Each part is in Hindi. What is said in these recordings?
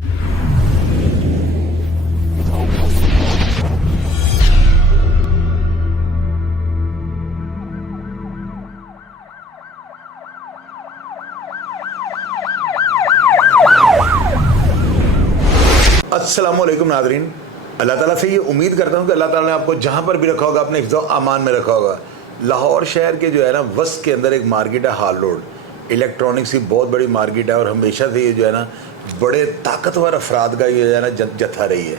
अस्सलामुअलैकुम नाज़रीन, अल्लाह ताला से ये उम्मीद करता हूँ कि अल्लाह ताला ने आपको जहाँ पर भी रखा होगा अपने हिफ्ज़ अमान में रखा होगा। लाहौर शहर के जो है ना वस्त के अंदर एक मार्केट है हाल रोड, इलेक्ट्रॉनिक्स की बहुत बड़ी मार्केट है और हमेशा से ये जो है ना बड़े ताकतवर अफराद का ये जो है ना जत्था रही है।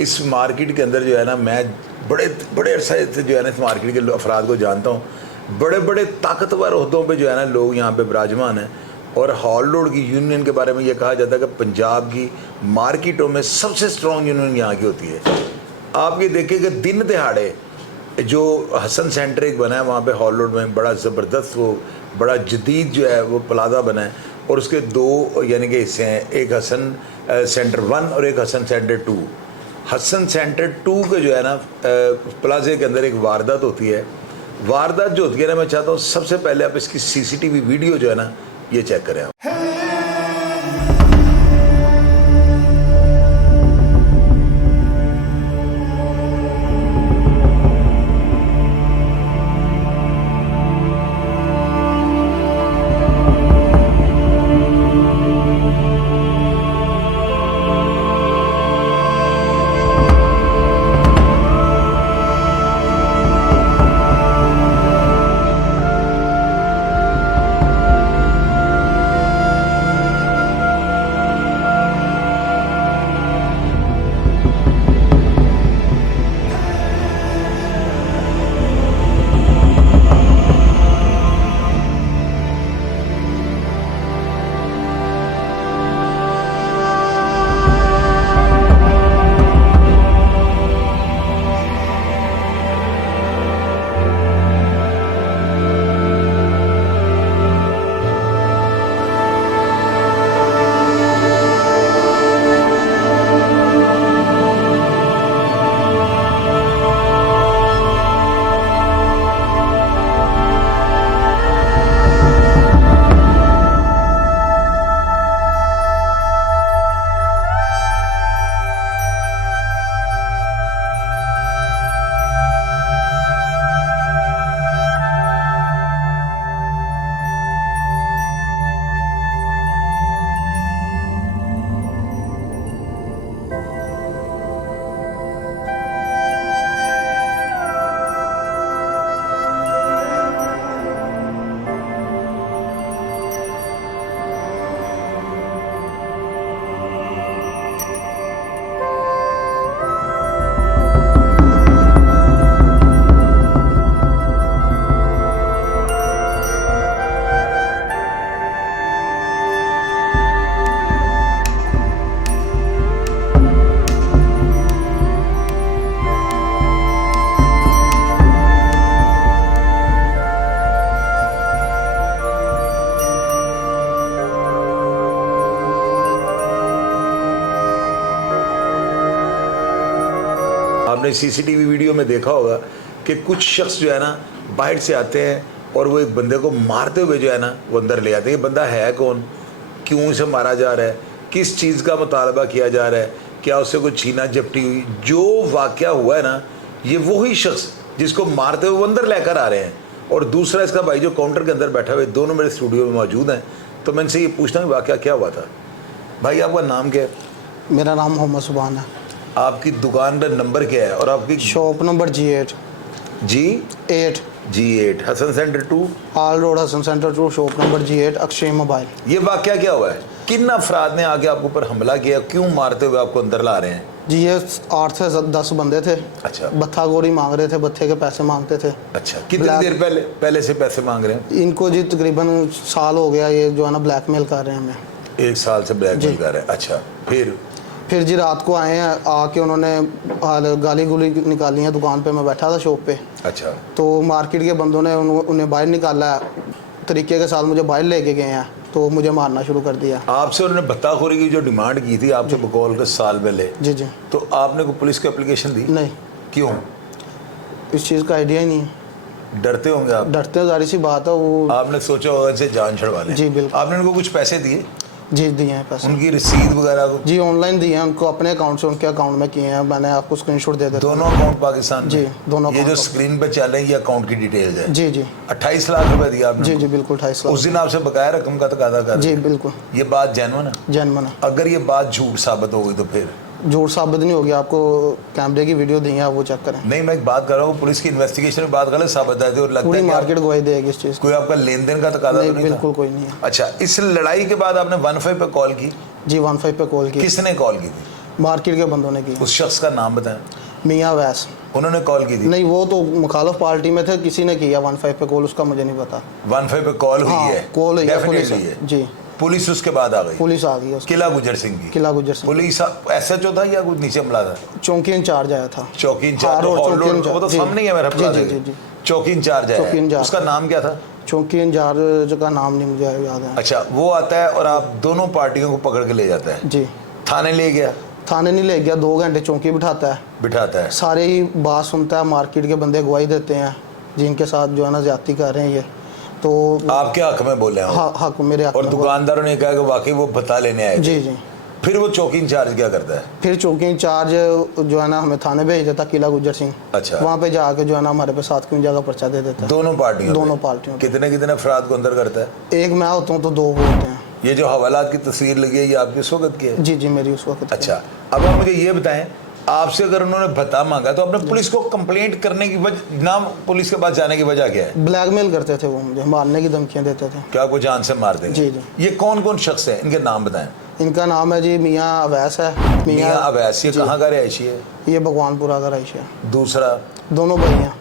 इस मार्केट के अंदर जो है ना मैं बड़े बड़े अरसे से जो है ना इस मार्केट के अफराद को जानता हूँ। बड़े बड़े ताकतवर ओहदों पे जो है ना लोग यहाँ पे विराजमान हैं और हाल रोड की यूनियन के बारे में ये कहा जाता है कि पंजाब की मार्केटों में सबसे स्ट्रॉन्ग यूनियन यहाँ की होती है। आप ये देखें कि दिन दिहाड़े जो हसन सेंटर एक बना है वहाँ पे हाल रोड में बड़ा ज़बरदस्त वो बड़ा जदीद जो है वो प्लाजा बना है और उसके दो यानी कि हिस्से हैं, एक हसन सेंटर 1 और एक हसन सेंटर 2। हसन सेंटर 2 के जो है ना प्लाजे के अंदर एक वारदात होती है। वारदात जो होती है ना मैं चाहता हूँ सबसे पहले आप इसकी CCTV वीडियो जो है ना ये चेक करें आप। आपने CCTV वीडियो में देखा होगा कि कुछ शख्स जो है ना बाहर से आते हैं और वो एक बंदे को मारते हुए जो है ना वो अंदर ले आते हैं। ये बंदा है कौन, क्यों उसे मारा जा रहा है, किस चीज़ का मुतालबा किया जा रहा है, क्या उससे कोई छीना झपटी हुई। जो वाक़या हुआ है ना ये वही शख्स जिसको मारते हुए वो अंदर लेकर आ रहे हैं और दूसरा इसका भाई जो काउंटर के अंदर बैठा हुए, दोनों मेरे स्टूडियो में मौजूद हैं। तो मैं इनसे ये पूछना है वाक़या क्या हुआ था। भाई आपका नाम क्या है? मेरा नाम मोहम्मद सुभान है। आपकी दुकान का नंबर क्या है और आपकी shop number G8 G8 Hasan centre 2 Hall Road Hasan centre 2 shop number G8 Akshay mobile. ये वाक़या क्या हुआ है? किन अफराद ने आके आपके ऊपर हमला किया, क्यों मारते हुए आपको अंदर ला रहे हैं? जी ये 8 से 10 बंदे थे। अच्छा। बत्था गोरी मांग रहे थे, बत्थे के पैसे मांगते थे। अच्छा, कितनी देर पहले से पैसे मांग रहे हैं? इनको जी तकरीबन साल हो गया ये जो है ना ब्लैकमेल कर रहे हैं हमें। 1 साल से ब्लैकमेल कर रहे हैं। अच्छा, फिर जी रात को आए हैं, आके उन्होंने गाली गुली निकाली है। दुकान पे मैं बैठा था शॉप पे। अच्छा। तो मार्केट के बंदों ने उन्हें बाहर निकाला है, तरीके के साथ मुझे बाहर लेके गए हैं, तो मुझे मारना शुरू कर दिया। आपसे उन्होंने भत्ताखोरी की जो डिमांड की थी आपसे बकौल के साल पहले? जी जी। तो आपने कोई पुलिस को एप्लीकेशन दी? नहीं। क्यों? इस चीज़ का आइडिया ही नहीं है। डरते होंगे आप? डरते, जारी सी बात है। वो आपने सोचा होगा इनसे जान छुड़वा लें। जी बिल्कुल। आपने उनको कुछ पैसे दिए? जी दिए हैं पैसे। उनकी रसीद वगैरह को? जी ऑनलाइन दिए हैं उनको, अपने अकाउंट से उनके अकाउंट में किए हैं, मैंने आपको स्क्रीनशॉट दे देता हूं। दोनों अकाउंट पाकिस्तान में? जी दोनों ये जो अकाउंट। स्क्रीन पे चल रहे हैं ये अकाउंट की डिटेल्स है? जी जी 28 लाख रुपए दिया आपने? जी जी बिल्कुल 28 उस लाख। दिन आपसे बकाया रकम का तकादा कर? जी बिल्कुल। ये बात जेन्युइन है? जेन्युइन है। अगर ये बात झूठ साबित हो गई तो फिर? झूठ साबित नहीं हो गया, आपको कैमरे की वीडियो दी है, वो चेक करें। नहीं, मैं एक बात कर रहा हूँ, पुलिस की इन्वेस्टिगेशन में बात गलत साबित है और लगता पूरी है कि मार्केट गवाही देगी इस चीज़। कोई आपका लेन देन का तकादा नहीं तो नहीं था? बिल्कुल कोई नहीं है। अच्छा, इस लड़ाई के बाद आपने 15 पे कॉल की? जी 15 पे कॉल की। किसने कॉल की थी? मार्केट के बंदों ने की। उस शख्स का नाम बताएं। मियाँ वैस। उन्होंने कॉल की थी? नहीं वो तो मुखालफ पार्टी में थे, किसी ने किया 15 पे कॉल, उसका मुझे नहीं पता। 15 पे कॉल हुई हाँ, है? कॉल हुई है, पुलिस Definitely है। जी पुलिस उसके बाद आ गई? पुलिस आ गई है उसके। किला गुजर सिंह की? किला गुजर सिंह पुलिस SHO था या कुछ नीचे हमला था? चौकी इंचार्ज आया था। चौकी हाँ, इंचार्ज? रोड हॉल चौकी रोड इंचार्ज, वो तो जी। सामने ही है मेरा जी, प्लाजा जी, के। जी, जी। चौकी इंचार्ज चौकी है, इंचार्ज। उसका नाम क्या था? चौकी इंचार्ज का नाम नहीं मुझे याद है। अच्छा, वो आता है और आप दोनों पार्टियों को पकड़ के ले जाता है? जी थाने ले गया? थाने नहीं ले गया, 2 घंटे चौकी बिठाता है, बिठाता है? सारे ही बात सुनता है, मार्केट के बंदे गवाही देते हैं जिनके साथ जो है ना ज्यादती कर रहे हैं ये, तो आपके हक में बोले हैं वो? हक मेरे हक और में दुकानदारों ने कहा कि वाकई वो बता लेने आए थे? जी जी। फिर वो चौकी इंचार्ज क्या करता है? फिर चौकी इंचार्ज जो है ना हमें थाने भेज देता, किला गुजर सिंह। अच्छा। वहाँ पे जाके जो है ना हमारे पे 751 का पर्चा दे देता है। दोनों पार्टियों पे? दोनों पार्टियों पे। कितने अफराद को अंदर करता है? एक मैं होता हूँ तो 2 वो होते हैं। ये जो हवालात की तस्वीर लगी है ये आपकी उस वक्त की है? जी जी मेरी उस वक्त। अच्छा, अब आप मुझे ये बताएं, आपसे अगर उन्होंने भत्ता मांगा तो आपने पुलिस को कंप्लेंट करने की वजह, नाम पुलिस के पास जाने की वजह क्या है? ब्लैकमेल करते थे वो, मुझे मारने की धमकियाँ देते थे। क्या आपको जान से मार देंगे? जी जी। ये कौन कौन शख्स है, इनके नाम बताएं। इनका नाम है जी मियाँ अवैस है। मियाँ अवैस, ये कहाँ का रहायशी है? ये भगवानपुरा का रईश है। दूसरा? दोनों भाई हैं।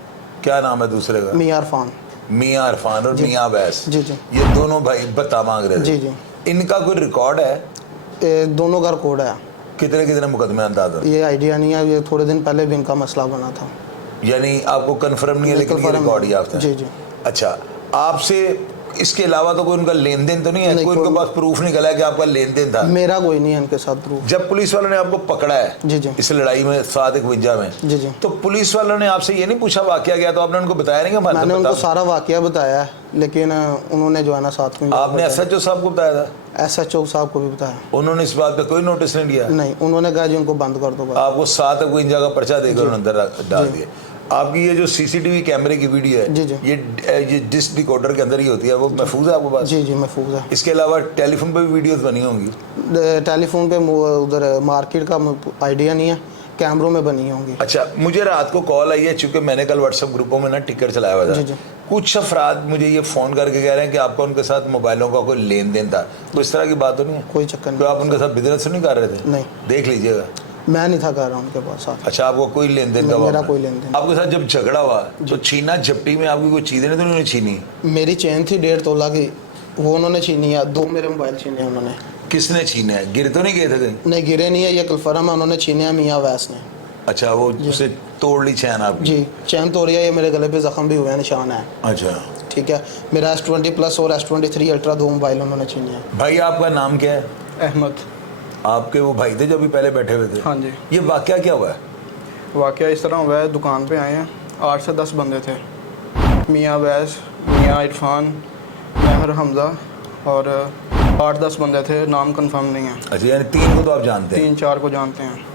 क्या नाम है दूसरे का? मियाँ इरफान। मियाँ इरफान और मियाँ अवैस? जी जी। ये दोनों भाई भत्ता मांग रहे थे? जी जी। इनका कोई रिकॉर्ड है? दोनों का कोड है। कितने मुकदमे अंदाजा? ये आइडिया नहीं है, ये थोड़े दिन पहले भी इनका मसला बना था। यानी आपको कंफर्म नहीं है लेकिन ये confirm रिकॉर्ड ही है। आपका है? जी जी। अच्छा, आपसे इसके अलावा तो कोई उनका लेन देन तो नहीं है? नहीं, कोई उनके कोई- पास प्रूफ निकला है कि आपका लेन देन था? मेरा कोई नहीं है इनके साथ प्रूफ। जब पुलिस वालों ने आपको पकड़ा है जी जी। इस लड़ाई में 751 में, जी जी। तो पुलिस वालों ने आपसे ये नहीं पूछा वाकया गया, तो आपने उनको बताया नहीं कि हमारे मैंने को उनको बता? सारा वाकया बताया है, लेकिन उन्होंने जो है ना साथ में आपने SHO साहब को बताया था? SHO साहब को भी बताया। उन्होंने इस बात पे कोई नोटिस नहीं लिया? नहीं, उन्होंने कहा जी उनको बंद कर दो बस। आपको 751 का पर्चा देकर उन्होंने अंदर डाल दिया? आपकी ये जो CCTV कैमरे की वीडियो है, जी जी। ये डिस्क डिकोडर के अंदर ही होती है, वो महफूज है आपके पास? जी जी महफूज है। इसके अलावा टेलीफोन पे भी वीडियोस बनी होंगी? टेलीफोन पे उधर मार्केट का आइडिया नहीं है, कैमरों में बनी होंगी। अच्छा, मुझे रात को कॉल आई है, चूंकि मैंने कल व्हाट्सएप ग्रुपों में ना टिकर चलाया हुआ था। जी जी। कुछ अफराद मुझे ये फ़ोन करके कह रहे हैं कि आपका उनके साथ मोबाइलों का कोई लेन देन था, तो इस तरह की बात तो नहीं है? कोई चक्कर तो नहीं। आप उनके साथ बिजनेस नहीं कर रहे थे? नहीं। देख लीजिएगा। मैं नहीं था कर रहा उनके पास साथ। अच्छा, आपको कोई लेन देन का मेरा मामला? कोई लेन देन। आपके साथ जब झगड़ा हुआ तो छीना झपटी में आपकी कोई चीज़ें नहीं तो उन्होंने छीनी? मेरी चेन थी 1.5 तोला की, वो उन्होंने छीनी है। 2 मेरे मोबाइल छीने हैं उन्होंने। किसने छीने हैं? गिर तो नहीं गए थे कहीं? नहीं गिरे नहीं है, ये कन्फर्म है, उन्होंने छीने हैं मियाँ वैस ने। अच्छा, वो उसे तोड़ ली चैन आपकी? जी चैन तोड़ लिया, ये मेरे गले पे जख्म भी हुए हैं, निशान है। अच्छा, ठीक है। मेरा S20 प्लस और S23 अल्ट्रा 2 मोबाइल उन्होंने छीने हैं। भाई आपका नाम क्या है? अहमद। आपके वो भाई थे जो अभी पहले बैठे हुए थे? हाँ जी। ये वाकया क्या हुआ है? वाकया इस तरह हुआ है, दुकान पे आए हैं, 8 से 10 बंदे थे। मियाँ वैस, मियाँ इरफान, महर हमज़ा और 8-10 बंदे थे, नाम कंफर्म नहीं है। अच्छा, यानी 3 को तो आप जानते हैं? 3-4 को जानते हैं।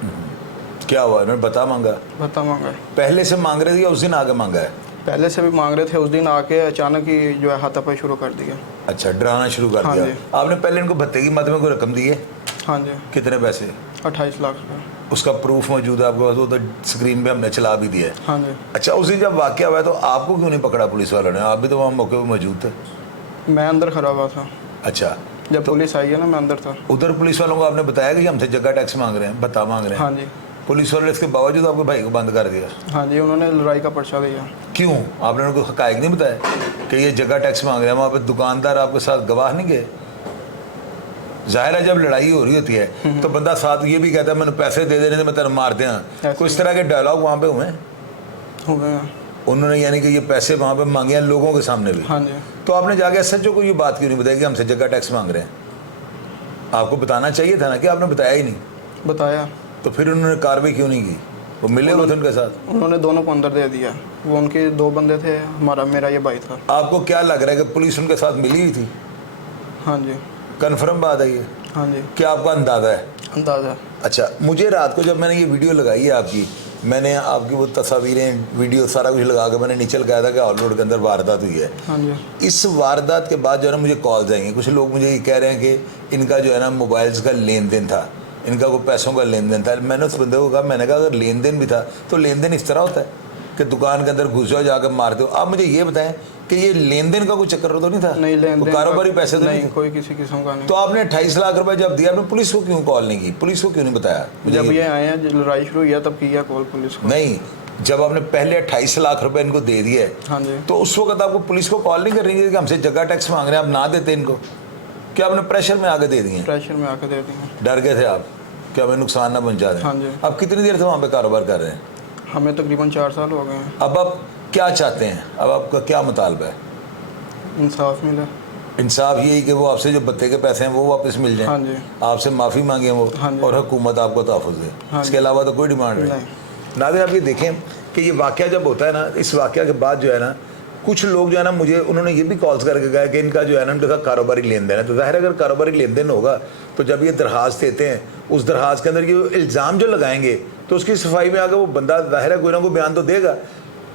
क्या हुआ, उन्होंने बता मांगा? भत्ता मांगा है। पहले से मांग रहे थे या उस दिन आगे मांगा है? पहले से भी मांग रहे थे, उस दिन आके अचानक ही जो है हाथापाई शुरू कर दिया। अच्छा, डराना शुरू कर हाँ दिया। जी। आपने पहले इनको भत्ते की मद में कोई रकम दी है? हाँ जी। कितने पैसे? 28 लाख रुपये। उसका प्रूफ मौजूद है आपके पास? वो तो स्क्रीन पे हमने चला भी दिया है। हाँ जी। अच्छा, उस दिन जब वाकया हुआ है तो आपको क्यों नहीं पकड़ा पुलिस वालों ने? आप भी तो वहाँ मौके पर मौजूद थे। मैं अंदर खड़ा हुआ था, अच्छा, जब पुलिस आई है ना मैं अंदर था। उधर पुलिस वालों को आपने बताया कि हमसे जगह टैक्स मांग रहे हैं, भत्ता मांग रहे हैं? हाँ जी। पुलिस वालों ने इसके बावजूद आपके भाई को बंद कर दिया? हाँ जी, उन्होंने लड़ाई का पर्चा दिया। क्यों? आपने उनको हकायक नहीं बताया कि ये जगह टैक्स मांग रहे हैं? वहाँ पे दुकानदार आपके साथ गवाह नहीं गए? जाहिर है जब लड़ाई हो रही होती है तो बंदा साथ ये भी कहता है मैंने पैसे दे देने थे, मैं तेरा मार दिया। कुछ तरह के डायलॉग वहाँ पे हुए हैं? हुए हैं। उन्होंने यानी कि ये पैसे वहाँ पे मांगे हैं लोगों के सामने भी? हाँ जी। तो आपने जाके SHO को ये बात क्यों नहीं बताई कि हमसे जगह टैक्स मांग रहे हैं? आपको बताना चाहिए था ना, कि आपने बताया ही नहीं। बताया। तो फिर उन्होंने कार्रवाई क्यों नहीं की? वो मिले हुए थे उनके साथ? उन्होंने दोनों को अंदर दे दिया। वो उनके 2 बंदे थे, मेरा ये भाई था। आपको क्या लग रहा है कि पुलिस उनके साथ मिली हुई थी? हाँ जी। कन्फर्म बात है ये? हाँ जी, क्या आपका अंदाज़ा है? अंदाज़ा। अच्छा, मुझे रात को जब मैंने ये वीडियो लगाई है आपकी, मैंने आपकी वो तस्वीरें, वीडियो सारा कुछ लगा के मैंने नीचे लगाया था कि हॉल रोड के अंदर वारदात हुई है। हाँ जी। इस वारदात के बाद जो है ना मुझे कॉल्स आएंगे, कुछ लोग मुझे ये कह रहे हैं कि इनका जो है ना मोबाइल्स का लेन देन था, इनका कोई पैसों का लेन देन था। मैंने उस बंदे को कहा, मैंने कहा अगर लेन देन भी था तो लेन देन इस तरह होता है कि दुकान के अंदर घुस जाओ, जाकर मार दो। आप मुझे ये बताएं कि ये लेन देन का कोई चक्कर तो नहीं था? नहीं, लेन देन कारोबारी पैसे तो नहीं, कोई किसी किस्म का नहीं। तो आपने 28 लाख रुपए जब दिया, आपने पुलिस को क्यों कॉल नहीं की? पुलिस को क्यों नहीं बताया? जब ये आए हैं, जब लड़ाई शुरू हुई है तब किया कॉल पुलिस को। नहीं, जब आपने पहले 28 लाख रुपए इनको दे दिए, हाँ जी। तो उस वक्त आपको पुलिस को कॉल नहीं कर रही कि हमसे जगह टैक्स मांग रहे हैं, आप ना देते इनको? क्या आपने प्रेशर में आके दे दिए? प्रेशर में आके दे दिए। डर गए थे आप कि हमें नुकसान ना पहुंचा दें? हाँ जी। अब कितनी देर से वहाँ पे कारोबार कर रहे हैं? हमें तकरीबन 4 साल हो गए हैं। अब आप क्या चाहते हैं? अब आपका क्या मुतालबा है? इंसाफ मिले। इंसाफ यही कि वो आपसे जो बत्ते के पैसे हैं वो वापस मिल जाएं, हाँ जी। आपसे माफ़ी मांगे वो, हाँ जी। और हुकूमत आपको तहफ़्फ़ुज़ दे। हाँ इसके जी। अलावा तो कोई डिमांड नहीं। नाज़रीन, आप ये देखें कि ये वाक़या जब होता है ना, इस वाक़या के बाद जो है ना, कुछ लोग जो है ना, मुझे उन्होंने ये भी कॉल्स करके कहा कि इनका जो है ना, उनके साथ कारोबारी लेन देन है। तो ज़ाहिर है अगर कारोबारी लेन देन होगा तो जब ये दरख्वास्त देते हैं, उस दरख्वास्त के अंदर ये इल्ज़ाम जो लगाएंगे तो उसकी सफाई में आकर वो बंदा ज़ाहिर है कोई ना कोई बयान तो देगा।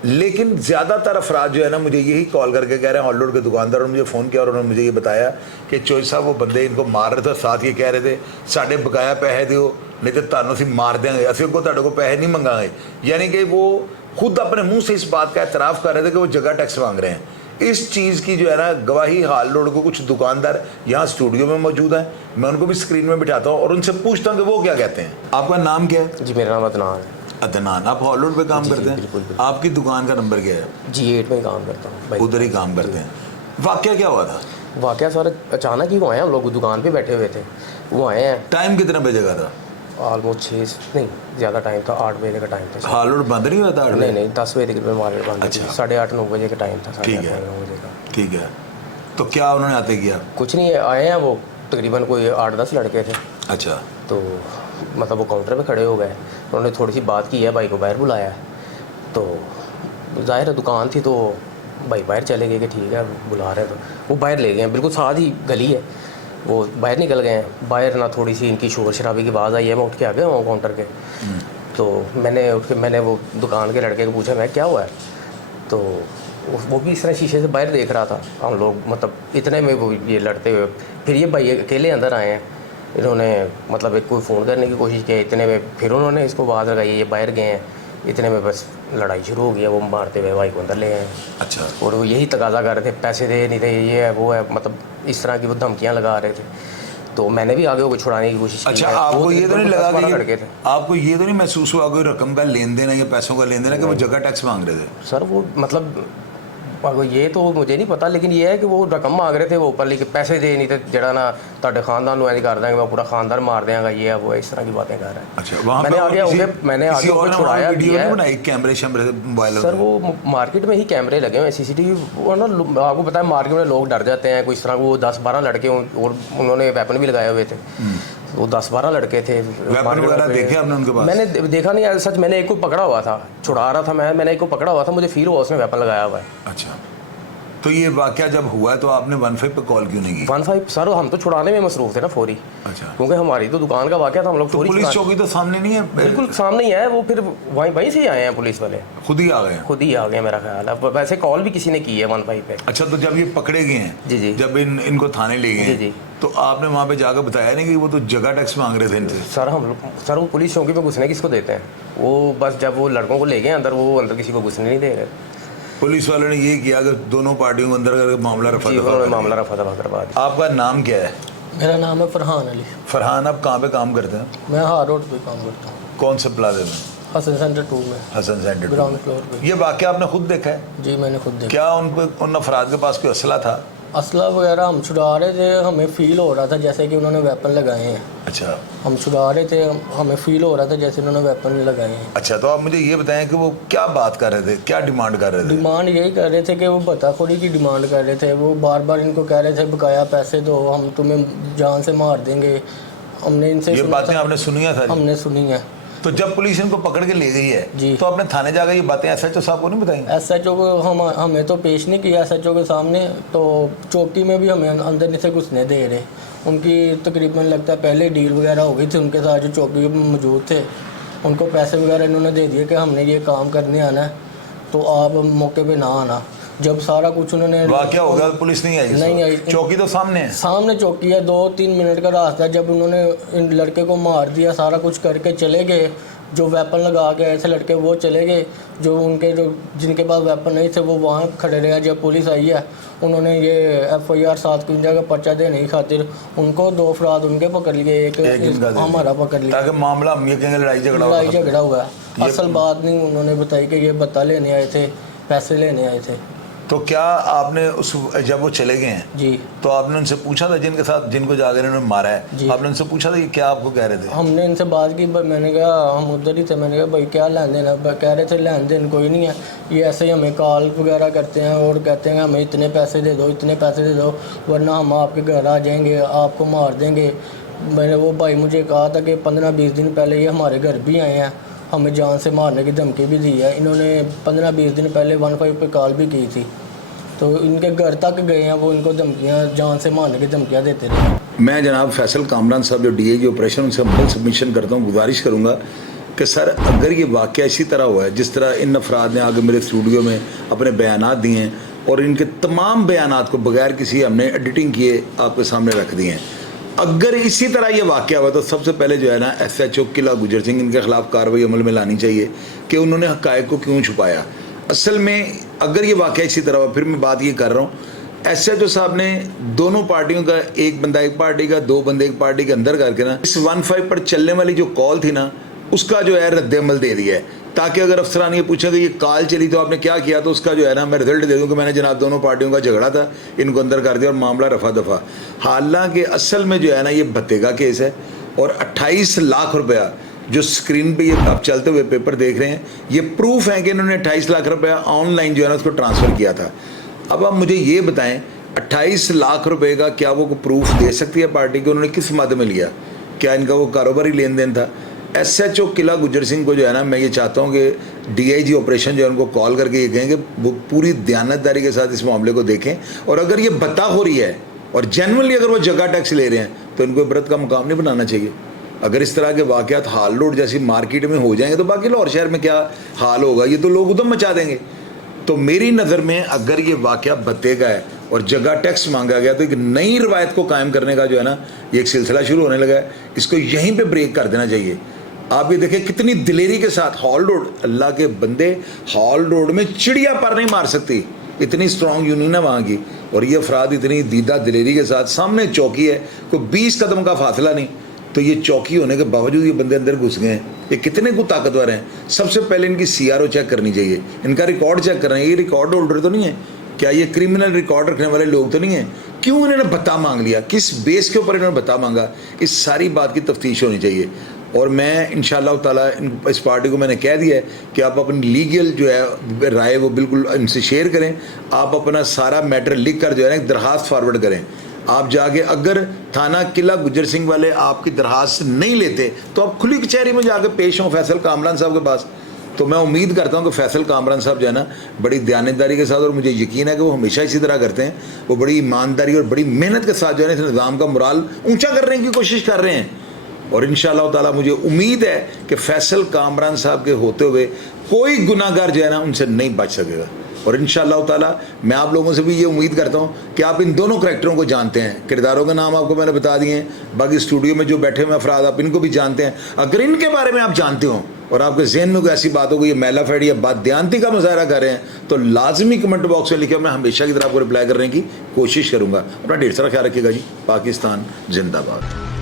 लेकिन ज़्यादातर अफराद जो है ना, मुझे यही कॉल करके कह रहे हैं, हॉल रोड के दुकानदार, और मुझे फ़ोन किया और उन्होंने मुझे ये बताया कि चोई साहब वो बंदे इनको मार रहे थे, साथ ये कह रहे थे साढ़े बकाया पैसे दो नहीं तो तानों से मार देंगे, असि को ताड़े को पैसे नहीं मंगाएंगे। यानी कि वो खुद अपने मुंह से इस बात का एतराफ़ कर रहे थे कि वो जगह टैक्स मांग रहे हैं। इस चीज़ की जो है ना गवाही हाल रोड को कुछ दुकानदार यहाँ स्टूडियो में मौजूद हैं, मैं उनको भी स्क्रीन में बिठाता हूँ और उनसे पूछता हूँ कि वो क्या कहते हैं। आपका नाम क्या है? जी, मेरा नाम अदनान है। अदनान, आप हॉल रोड पे काम करते हैं? बिल्कुल, बिल्कुल। आपकी दुकान का नंबर क्या है? G8 में काम करता हूँ भाई। उधर ही काम करते हैं। वाकया क्या हुआ था? वाकया सर अचानक ही वो आए हैं, हम लोग दुकान पे बैठे हुए थे, वो आए हैं। टाइम कितना बजे का था? ऑलमोस्ट 6 नहीं ज़्यादा टाइम था, 8 बजे का टाइम था। हॉल रोड बंद नहीं हुआ था? नहीं 10 बजे तक मार्केट बंद थी। अच्छा। 8:30-9 बजे का टाइम था। ठीक है। 9 बजे का। ठीक है, तो क्या उन्होंने आते किया? कुछ नहीं, आए हैं वो तकरीबन कोई 8-10 लड़के थे। अच्छा। तो मतलब वो काउंटर पे खड़े हो गए, उन्होंने थोड़ी सी बात की है, भाई को बाहर बुलाया। तो ज़ाहिर है दुकान थी तो भाई बाहर चले गए कि ठीक है बुला रहे हैं, तो वो बाहर ले गए। बिल्कुल साथ ही गली है, वो बाहर निकल गए हैं। बाहर ना थोड़ी सी इनकी शोर शराबी की आवाज़ आई है, मैं उठ के आ गया वहाँ काउंटर के। तो मैंने उठ के मैंने वो दुकान के लड़के को पूछा, मैं क्या हुआ है? तो वो भी इस तरह शीशे से बाहर देख रहा था। हम लोग मतलब इतने में वो ये लड़ते हुए, फिर ये भाई अकेले अंदर आए हैं। इन्होंने मतलब एक कोई फ़ोन करने की कोशिश की, इतने में फिर उन्होंने इसको आवाज़ लगाई, ये बाहर गए हैं। इतने में बस लड़ाई शुरू हो गई, वो मारते हुए भाई को अंदर ले आए। अच्छा। और वो यही तकाजा कर रहे थे, पैसे दे नहीं थे, ये है वो है, मतलब इस तरह की वो धमकियाँ लगा रहे थे। तो मैंने भी आगे होकर छुड़ाने की कोशिश की। अच्छा, आपको ये तो नहीं लगा कि लड़के थे, आपको ये तो नहीं महसूस हुआ कोई रकम का लेन देन है या पैसों का लेन देन है कि वो जगह टैक्स मांग रहे थे? सर वो मतलब ये तो मुझे नहीं पता, लेकिन ये है कि वो रकम मांग रहे थे वो ऊपर, लेकिन पैसे दे नहीं थे, जरा ना ताड़े खानदान को ऐसे कर देंगे, मैं पूरा खानदान मार देंगे, ये है वो है, इस तरह की बातें कर रहे हैं। अच्छा, वहाँ मैंने आगे होकर छुड़ाया भी है। बनाई कैमरे शैमरे मोबाइल? सर वो मार्केट में ही कैमरे लगे हुए हैं, CCTV। वो ना आपको पता है मार्केट में लोग डर जाते हैं, कोई इस तरह वो 10-12 लड़के और उन्होंने वेपन भी लगाए हुए थे। वो 10-12 लड़के थे। वेपन वगैरह देखे आपने उनके पास? मैंने देखा नहीं सच, मैंने एक को पकड़ा हुआ था, छुड़ा रहा था मैंने एक को पकड़ा हुआ था, मुझे फील हुआ उसने वेपन लगाया हुआ है। अच्छा, तो ये वाकया जब हुआ है तो आपने 15 पे कॉल क्यों नहीं की? 15 सर हम तो छुड़ाने में मसरूफ थे ना फौरी। अच्छा। क्योंकि हमारी तो दुकान का वाकया था, हम लोग तो फौरी पुलिस चौकी तो सामने नहीं है? बिल्कुल सामने ही है वो, फिर वहीं से ही आए हैं पुलिस वाले, खुद ही आ गए? खुद ही आ गए मेरा ख्याल है। वैसे कॉल भी किसी ने की है 15 पे। अच्छा, तो जब ये पकड़े गए हैं, जी जी, जब इनको थाने ले गए, जी, तो आपने वहाँ पे जाकर बताया नहीं कि वो तो जगह टैक्स मांग रहे थे इनसे? सर वो पुलिस चौकी पे घुसने किसको देते हैं? वो बस जब वो लड़कों को ले गए अंदर, वो अंदर किसी को घुसने नहीं दे रहे। पुलिस वालों ने ये किया कि दोनों पार्टियों को अंदर करके मामला रफा दफा कर दिया। मामला रफा दफा करवा दिया। आपका नाम क्या है? मेरा नाम है फरहान अली। फरहान, आप कहाँ पे काम करते हैं? मैं हार रोड पे काम करता हूँ। कौन से प्लाजे में? हसन सेंटर 2 में, हसन सेंटर 2 ग्राउंड फ्लोर पे। ये वाकया आपने खुद देखा है? जी मैंने खुद देखा। क्या उन अफराद के पास कोई असला था? असला वगैरह हम छुड़ा रहे थे, हमें फील हो रहा था जैसे कि उन्होंने वेपन लगाए हैं। अच्छा। हम छुड़ा रहे थे, हमें फील हो रहा था जैसे उन्होंने वेपन लगाए हैं। अच्छा, तो आप मुझे ये बताएं कि वो क्या बात कर रहे थे, क्या डिमांड कर रहे थे? डिमांड यही कर रहे थे कि वो बताखोरी की डिमांड कर रहे थे। वो बार बार इनको कह रहे थे बकाया पैसे दो, हम तुम्हें जान से मार देंगे। हमने इनसे ये बातें आपने सुनी है सारी? हमने सुनी है। तो जब पुलिस इनको पकड़ के ले गई है जी। तो आपने थाने जाकर ये बातें एसएचओ साहब को नहीं बताई? SHO को हमें तो पेश नहीं किया SHO के सामने, तो चौकी में भी हमें अंदर नहीं से घुसने दे रहे। उनकी तकरीबन लगता है पहले डील वगैरह हो गई थी उनके साथ, जो चौकी में मौजूद थे उनको पैसे वगैरह इन्होंने दे दिए कि हमने ये काम करने आना है तो आप मौके पे ना आना। जब सारा कुछ उन्होंने वाकया हो गया पुलिस नहीं आई? नहीं आई। चौकी तो सामने है। सामने चौकी है, 2-3 मिनट का रास्ता है। जब उन्होंने इन लड़के को मार दिया, सारा कुछ करके चले गए, जो वेपन लगा के ऐसे लड़के वो चले गए, जो उनके जो जिनके पास वेपन नहीं थे वो वहाँ खड़े रहे। जब पुलिस आई है उन्होंने ये FIR 751 का पर्चा देने की खातिर उनको 2 अफराद उनके पकड़ लिए, एक हमारा पकड़ लिया, ताकि मामला हम ये कहेंगे लड़ाई झगड़ा हुआ है। असल बात नहीं, उन्होंने बताई कि ये बता लेने आए थे, पैसे लेने आए थे। तो क्या आपने उस जब वो चले गए हैं जी, तो आपने उनसे पूछा था जिनके साथ जिनको जाकर इन्होंने मारा है, आपने उनसे पूछा था कि क्या आपको कह रहे थे? हमने इनसे बात की, मैंने कहा हम उधर ही थे, मैंने कहा भाई क्या लेन देन है? कह रहे थे लेन देन कोई नहीं है, ये ऐसे ही हमें कॉल वगैरह करते हैं और कहते हैं हमें इतने पैसे दे दो, इतने पैसे दे दो वरना हम आपके घर आ जाएंगे, आपको मार देंगे। मैंने वो भाई मुझे कहा था कि 15-20 दिन पहले ये हमारे घर भी आए हैं, हमें जान से मारने की धमकी भी दी है। इन्होंने 15-20 दिन पहले 15 पे कॉल भी की थी, तो इनके घर तक गए हैं, वो इनको धमकियाँ जान से मारने की धमकियाँ देते रहे। मैं जनाब फैसल कामरान साहब जो DIG ऑपरेशन उनसे अमल सबमिशन करता हूँ, गुजारिश करूँगा कि सर अगर ये वाक़या इसी तरह हुआ है जिस तरह इन अफराद ने आगे मेरे स्टूडियो में अपने बयानात दिए हैं और इनके तमाम बयानात को बगैर किसी हमने एडिटिंग किए आपके सामने रख दिए हैं, अगर इसी तरह ये वाक़या हुआ तो सबसे पहले जो है ना SHO किला गुजर सिंह इनके ख़िलाफ़ कार्रवाई अमल में लानी चाहिए कि उन्होंने हक़ाइक़ को क्यों छुपाया। असल में अगर ये वाक़या इसी तरह हुआ, फिर मैं बात ये कर रहा हूँ SHO साहब ने दोनों पार्टियों का, एक बंदा एक पार्टी का, 2 बंदे एक पार्टी के अंदर करके ना इस 15 पर चलने वाली जो कॉल थी ना उसका जो है रद्द-ए-अमल दे दिया है, ताकि अगर अफसरान ये पूछे कि ये कॉल चली तो आपने क्या किया, तो उसका जो है ना मैं रिजल्ट दे दूँ कि मैंने जनाब दोनों पार्टियों का झगड़ा था, इनको अंदर कर दिया और मामला रफा दफा। हालांकि असल में जो है ना ये भत्ते का केस है और 28 लाख रुपया जो स्क्रीन पे ये आप चलते हुए पेपर देख रहे हैं, ये प्रूफ है कि इन्होंने 28 लाख रुपया ऑनलाइन जो है ना उसको ट्रांसफ़र किया था। अब आप मुझे ये बताएं 28 लाख रुपए का क्या वो प्रूफ दे सकती है पार्टी कि उन्होंने किस मद में लिया? क्या इनका वो कारोबारी लेन देन था? SHO किला गुजर सिंह को जो है ना मैं ये चाहता हूँ कि DIG ऑपरेशन जो है उनको कॉल करके ये कहें कि वो पूरी दयानतदारी के साथ इस मामले को देखें, और अगर ये बता हो रही है और जेन्युइनली अगर वो जगह टैक्स ले रहे हैं तो इनको इबरत का मुकाम नहीं बनाना चाहिए। अगर इस तरह के वाक़यात हाल रोड जैसी मार्केट में हो जाएंगे तो बाकी लाहौर शहर में क्या हाल होगा, ये तो लोग उधम मचा देंगे। तो मेरी नज़र में अगर ये वाक़या भत्ते का है और जगह टैक्स मांगा गया तो एक नई रवायत को कायम करने का जो है ना ये एक सिलसिला शुरू होने लगा है, इसको यहीं पे ब्रेक कर देना चाहिए। आप ये देखें कितनी दिलेरी के साथ हॉल रोड, अल्लाह के बंदे हॉल रोड में चिड़िया पर नहीं मार सकती, इतनी स्ट्रॉन्ग यूनियन है वहाँ की, और ये अफराद इतनी दीदा दिलेरी के साथ, सामने चौकी है कोई 20 कदम का फासला नहीं, तो ये चौकी होने के बावजूद ये बंदे अंदर घुस गए हैं। ये कितने को ताकतवर हैं? सबसे पहले इनकी CRO चेक करनी चाहिए, इनका रिकॉर्ड चेक करना है। ये रिकॉर्ड होल्डर तो नहीं है, क्या ये क्रिमिनल रिकॉर्ड रखने वाले लोग तो नहीं हैं? क्यों इन्होंने भत्ता मांग लिया, किस बेस के ऊपर इन्होंने भत्ता मांगा, इस सारी बात की तफ्तीश होनी चाहिए। और मैं इंशाअल्लाह ताला इस पार्टी को मैंने कह दिया है कि आप अपनी लीगल जो है राय वो बिल्कुल इनसे शेयर करें, आप अपना सारा मैटर लिख कर जो है ना एक दरख्वास्त फॉरवर्ड करें। आप जाके अगर थाना किला गुजर सिंह वाले आपकी दरख्वास्त नहीं लेते तो आप खुली कचहरी में जाके पेश हों फैसल कामरान साहब के पास। तो मैं उम्मीद करता हूं कि फैसल कामरान साहब जो है ना बड़ी दयानतदारी के साथ, और मुझे यकीन है कि वो हमेशा इसी तरह करते हैं, वो बड़ी ईमानदारी और बड़ी मेहनत के साथ जो है ना इस निज़ाम का मोराल ऊंचा करने की कोशिश कर रहे हैं। और इंशाअल्लाह ताला मुझे उम्मीद है कि फैसल कामरान साहब के होते हुए कोई गुनाहगार जो है ना उनसे नहीं बच सकेगा। और इंशाअल्लाह ताला मैं आप लोगों से भी ये उम्मीद करता हूँ कि आप इन दोनों करैक्टरों को जानते हैं, किरदारों के नाम आपको मैंने बता दिए हैं, बाकी स्टूडियो में जो बैठे हुए अफराद आप इनको भी जानते हैं। अगर इनके बारे में आप जानते हो और आपके जहन में कोई ऐसी बात हो, ये मैला फैडी या बददियानती का मुजाहरा कर रहे हैं, तो लाजमी कमेंट बॉक्स में लिखे, मैं हमेशा की तरह आपको रिप्लाई करने की कोशिश करूँगा। अपना ढेर सारा ख्याल रखिएगा जी। पाकिस्तान जिंदाबाद।